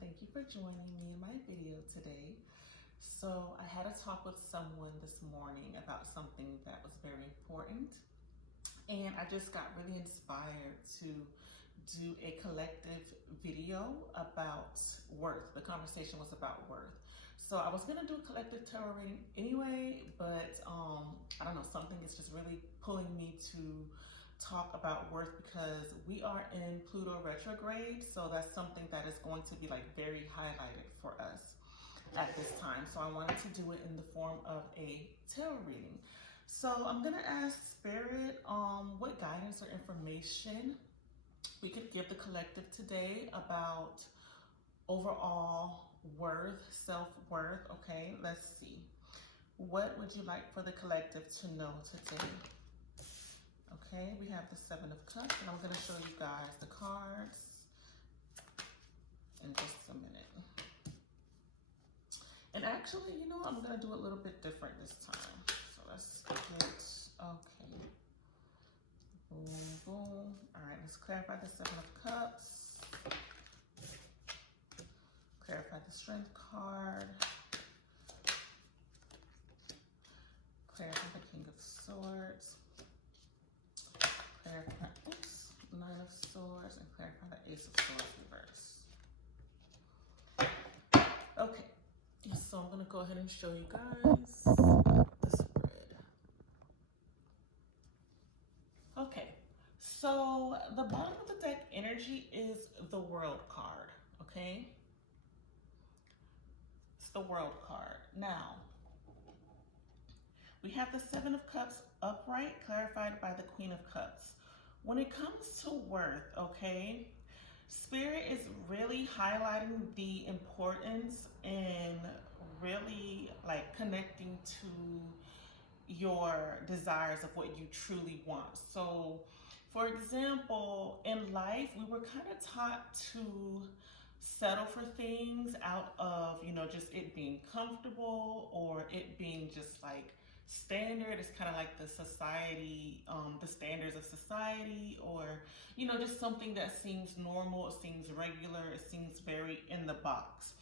Thank you for joining me in my video today. So I had a talk with someone this morning about something that was very important, and I just got really inspired to do a collective video about worth. The conversation was about worth. So I was gonna do a collective tarot reading anyway, but I don't know, something is just really pulling me to talk about worth because we are in Pluto retrograde. So that's something that is going to be like very highlighted for us at this time. So I wanted to do it in the form of a tarot reading. So I'm gonna ask Spirit what guidance or information we could give the collective today about overall worth, self-worth. Okay, let's see. What would you like for the collective to know today? Okay, we have the Seven of Cups, and I'm going to show you guys the cards in just a minute. And actually, you know, I'm going to do a little bit different this time. So let's get, okay. Boom, boom. All right, let's clarify the Seven of Cups. Clarify the Strength card. Clarify the King of Swords. Clarify, Nine of Swords, and clarify the Ace of Swords reverse. Okay, so I'm gonna go ahead and show you guys the spread. Okay, so the bottom of the deck energy is the World card, okay? It's the World card. Now, we have the Seven of Cups upright, clarified by the Queen of Cups. When it comes to worth, okay, Spirit is really highlighting the importance in really like connecting to your desires of what you truly want. So, for example, in life, we were kind of taught to settle for things out of, you know, just it being comfortable or it being just like standard. It's kind of like the society, the standards of society, or, you know, just something that seems normal, it seems regular, it seems very in the box.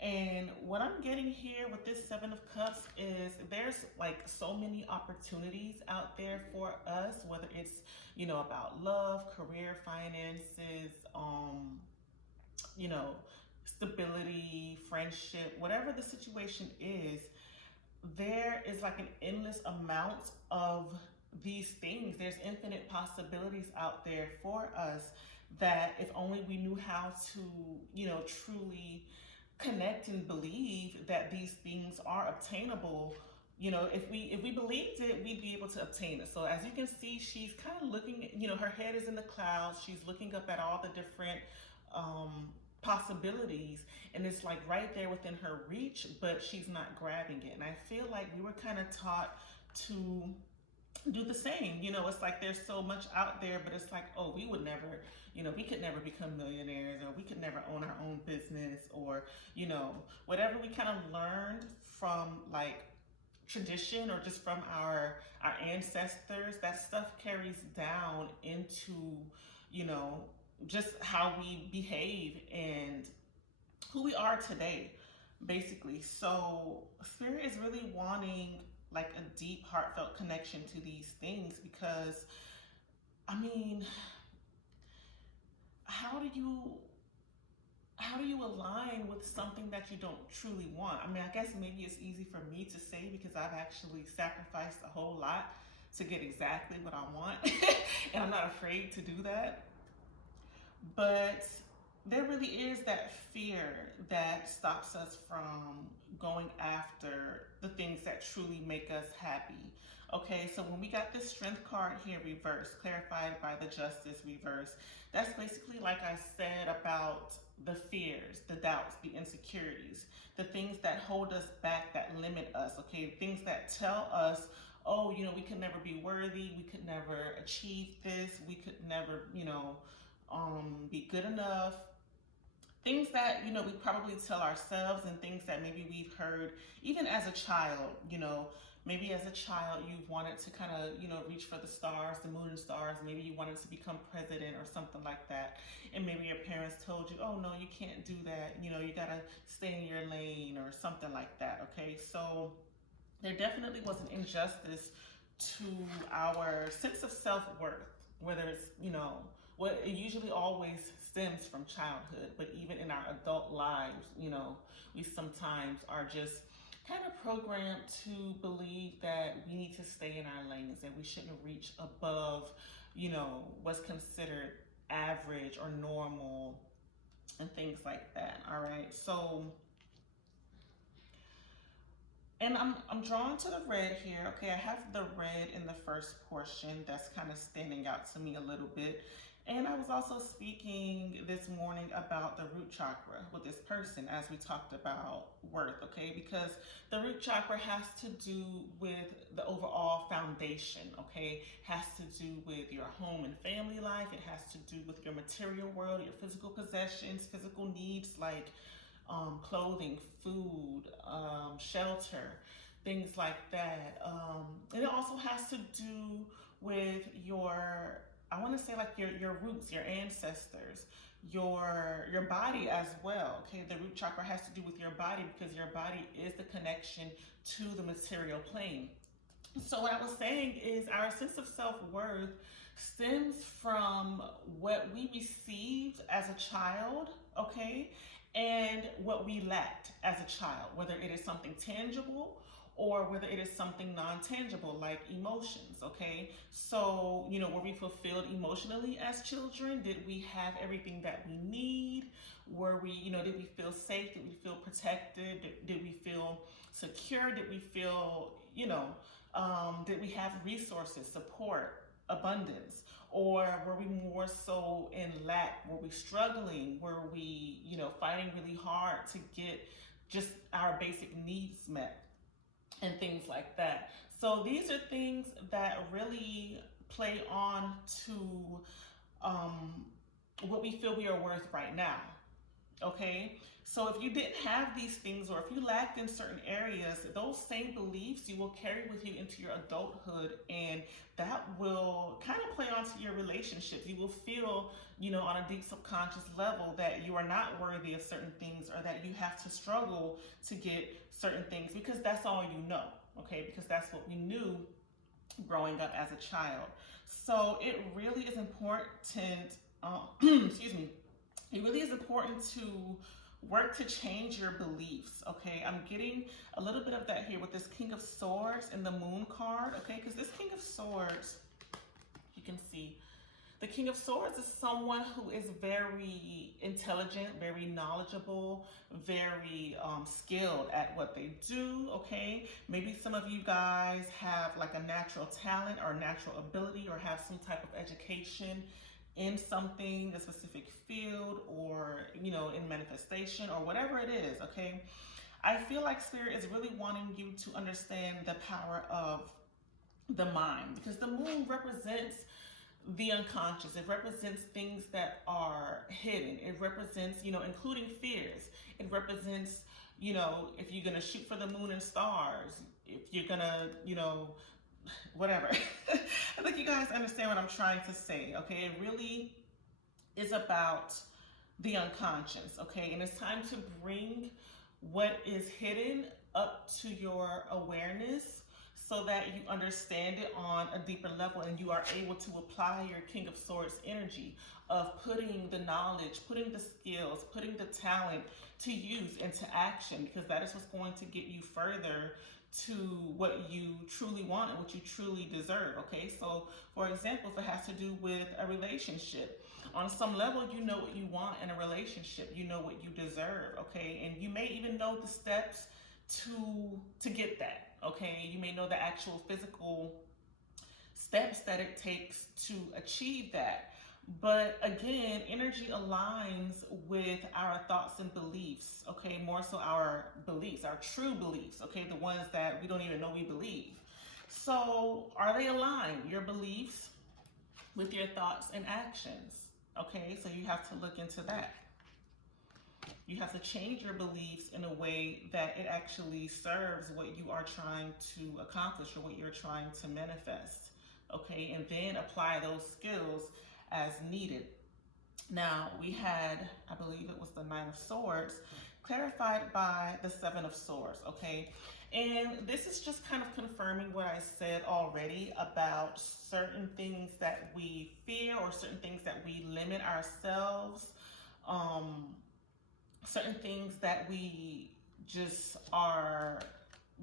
And what I'm getting here with this Seven of Cups is there's like so many opportunities out there for us, whether it's, you know, about love, career, finances, you know, stability, friendship, whatever the situation is, there is like an endless amount of these things. There's infinite possibilities out there for us that if only we knew how to, you know, truly connect and believe that these things are obtainable. You know, if we believed it, we'd be able to obtain it. So as you can see, she's kind of looking, you know, her head is in the clouds. She's looking up at all the different possibilities, and it's like right there within her reach, but she's not grabbing it. And I feel like we were kind of taught to do the same. You know, it's like there's so much out there, but it's like, oh, we would never, you know, we could never become millionaires, or we could never own our own business, or, you know, whatever we kind of learned from like tradition or just from our ancestors, that stuff carries down into, you know, just how we behave and who we are today, basically. So Spirit is really wanting like a deep, heartfelt connection to these things because, I mean, how do you align with something that you don't truly want? I mean, I guess maybe it's easy for me to say because I've actually sacrificed a whole lot to get exactly what I want, and I'm not afraid to do that. But there really is that fear that stops us from going after the things that truly make us happy. Okay, so when we got this Strength card here reversed, clarified by the Justice reverse, that's basically, like I said, about the fears, the doubts, the insecurities, the things that hold us back, that limit us, okay, things that tell us, oh, you know, we could never be worthy, we could never achieve this, we could never, you know, be good enough. Things that, you know, we probably tell ourselves, and things that maybe we've heard even as a child. You know, maybe as a child you wanted to kind of, you know, reach for the stars, the moon and stars. Maybe you wanted to become president or something like that, and maybe your parents parents told you, oh no, you can't do that, you know, you gotta stay in your lane or something like that, okay? So there definitely was an injustice to our sense of self-worth, whether it's, you know, what it usually always stems from childhood, but even in our adult lives, you know, we sometimes are just kind of programmed to believe that we need to stay in our lanes, that we shouldn't reach above, you know, what's considered average or normal and things like that. All right. So, and I'm drawn to the red here. Okay, I have the red in the first portion that's kind of standing out to me a little bit. And I was also speaking this morning about the root chakra with this person as we talked about worth, okay? Because the root chakra has to do with the overall foundation, okay? Has to do with your home and family life. It has to do with your material world, your physical possessions, physical needs like clothing, food, shelter, things like that. And it also has to do with your, I want to say like your roots, your ancestors, your body as well. Okay, the root chakra has to do with your body because your body is the connection to the material plane. So what I was saying is our sense of self-worth stems from what we received as a child, okay, and what we lacked as a child, whether it is something tangible or whether it is something non-tangible like emotions, okay? So, you know, were we fulfilled emotionally as children? Did we have everything that we need? Were we, you know, did we feel safe? Did we feel protected? Did we feel secure? Did we feel, you know, did we have resources, support, abundance? Or were we more so in lack? Were we struggling? Were we, you know, fighting really hard to get just our basic needs met and things like that? So these are things that really play on to what we feel we are worth right now. Okay, so if you didn't have these things or if you lacked in certain areas, those same beliefs you will carry with you into your adulthood, and that will kind of play onto your relationships. You will feel, you know, on a deep subconscious level that you are not worthy of certain things or that you have to struggle to get certain things because that's all you know, okay, because that's what we knew growing up as a child. So it really is important, excuse me, it really is important to work to change your beliefs, okay? I'm getting a little bit of that here with this King of Swords and the Moon card, okay? Because this King of Swords, you can see, the King of Swords is someone who is very intelligent, very knowledgeable, very skilled at what they do, okay? Maybe some of you guys have like a natural talent or natural ability or have some type of education in something, a specific field, or, you know, in manifestation or whatever it is, okay? I feel like Spirit is really wanting you to understand the power of the mind because the moon represents the unconscious. It represents things that are hidden. It represents, you know, including fears. It represents, you know, if you're going to shoot for the moon and stars, if you're going to, you know, whatever. I think you guys understand what I'm trying to say, okay? It really is about the unconscious, okay? And it's time to bring what is hidden up to your awareness so that you understand it on a deeper level and you are able to apply your King of Swords energy of putting the knowledge, putting the skills, putting the talent to use into action, because that is what's going to get you further to what you truly want and what you truly deserve, okay? So, for example, if it has to do with a relationship, on some level, you know what you want in a relationship. You know what you deserve, okay? And you may even know the steps to get that, okay? You may know the actual physical steps that it takes to achieve that. But again, energy aligns with our thoughts and beliefs, okay? More so our beliefs, our true beliefs, okay? The ones that we don't even know we believe. So are they aligned, your beliefs, with your thoughts and actions, okay? So you have to look into that. You have to change your beliefs in a way that it actually serves what you are trying to accomplish or what you're trying to manifest, okay? And then apply those skills as needed. Now, we had, I believe it was the Nine of Swords, clarified by the Seven of Swords, okay? And this is just kind of confirming what I said already about certain things that we fear or certain things that we limit ourselves, um, certain things that we just are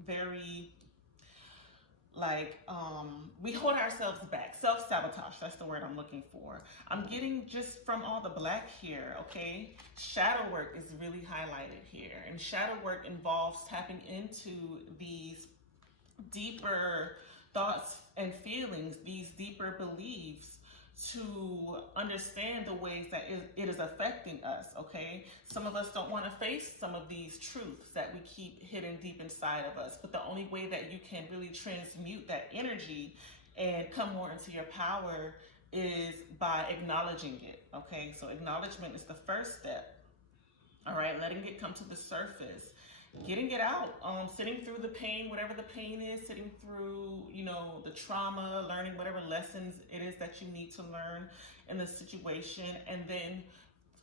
very we hold ourselves back. Self-sabotage, that's the word I'm looking for. I'm getting just from all the black here, okay? Shadow work is really highlighted here, and shadow work involves tapping into these deeper thoughts and feelings, these deeper beliefs, to understand the ways that it is affecting us, okay? Some of us don't want to face some of these truths that we keep hidden deep inside of us, but the only way that you can really transmute that energy and come more into your power is by acknowledging it, okay? So acknowledgement is the first step, all right? Letting it come to the surface, getting it out, sitting through the pain, whatever the pain is, sitting through, the trauma, learning whatever lessons it is that you need to learn in the situation, and then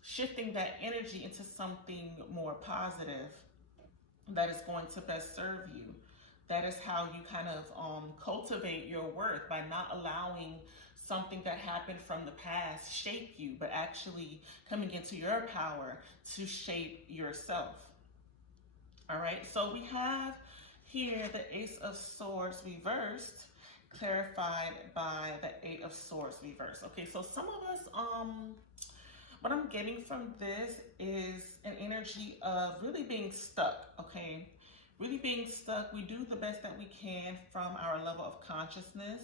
shifting that energy into something more positive that is going to best serve you. That is how you kind of cultivate your worth, by not allowing something that happened from the past shape you, but actually coming into your power to shape yourself. All right, so we have here the Ace of Swords reversed, clarified by the Eight of Swords reversed. Okay, so some of us, what I'm getting from this is an energy of really being stuck, okay? Really being stuck. We do the best that we can from our level of consciousness,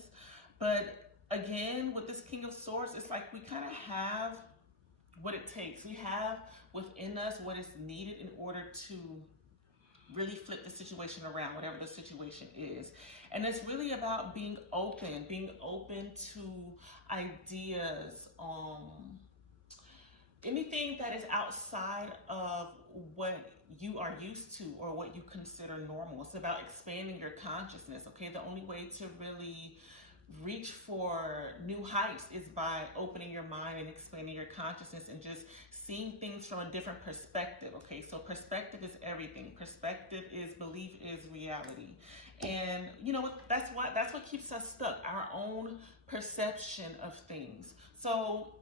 but again, with this King of Swords, it's like we kind of have what it takes. We have within us what is needed in order to really flip the situation around, whatever the situation is. And it's really about being open to ideas, anything that is outside of what you are used to or what you consider normal. It's about expanding your consciousness, okay? The only way to really reach for new heights is by opening your mind and expanding your consciousness and just seeing things from a different perspective, okay? So perspective is everything. Perspective is belief is reality. And that's what keeps us stuck, our own perception of things. So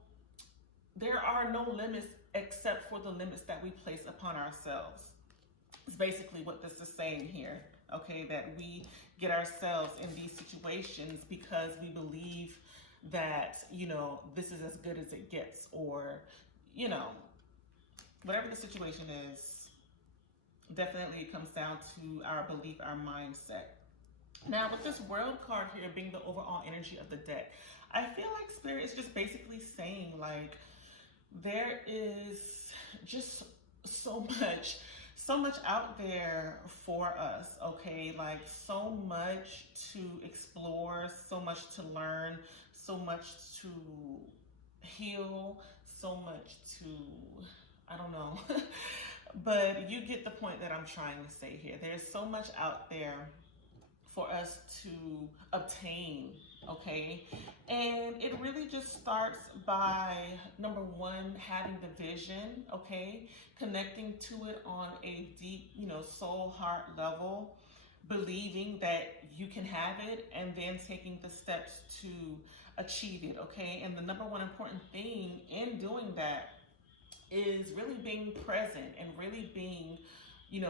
there are no limits except for the limits that we place upon ourselves. It's basically what this is saying here, okay? That we get ourselves in these situations because we believe that, this is as good as it gets, or, whatever the situation is. Definitely it comes down to our belief, our mindset. Now, with this World card here being the overall energy of the deck, I feel like Spirit is just basically saying, like, there is just so much out there for us, okay? Like, so much to explore, so much to learn, so much to heal, so much to, I don't know. But you get the point that I'm trying to say here. There's so much out there for us to obtain, okay? And it really just starts by, number one, having the vision, okay? Connecting to it on a deep, soul, heart level, believing that you can have it, and then taking the steps to achieve it, okay? And the number one important thing in doing that is really being present and really being,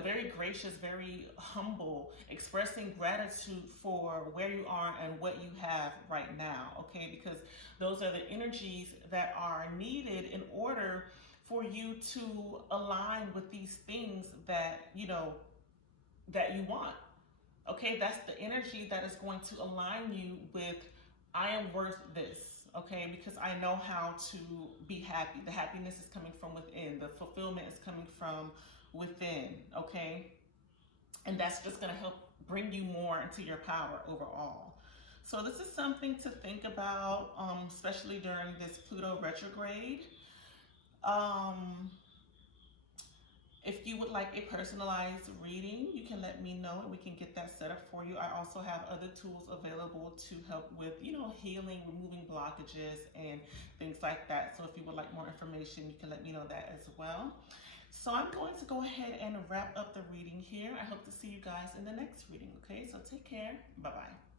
very gracious, very humble, expressing gratitude for where you are and what you have right now, okay? Because those are the energies that are needed in order for you to align with these things that, that you want, okay? That's the energy that is going to align you with, I am worth this. Okay, because I know how to be happy. The happiness is coming from within. The fulfillment is coming from within, okay? And that's just going to help bring you more into your power overall. So this is something to think about, especially during this Pluto retrograde. If you would like a personalized reading, you can let me know and we can get that set up for you. I also have other tools available to help with, healing, removing blockages and things like that. So if you would like more information, you can let me know that as well. So I'm going to go ahead and wrap up the reading here. I hope to see you guys in the next reading, okay? So take care. Bye-bye.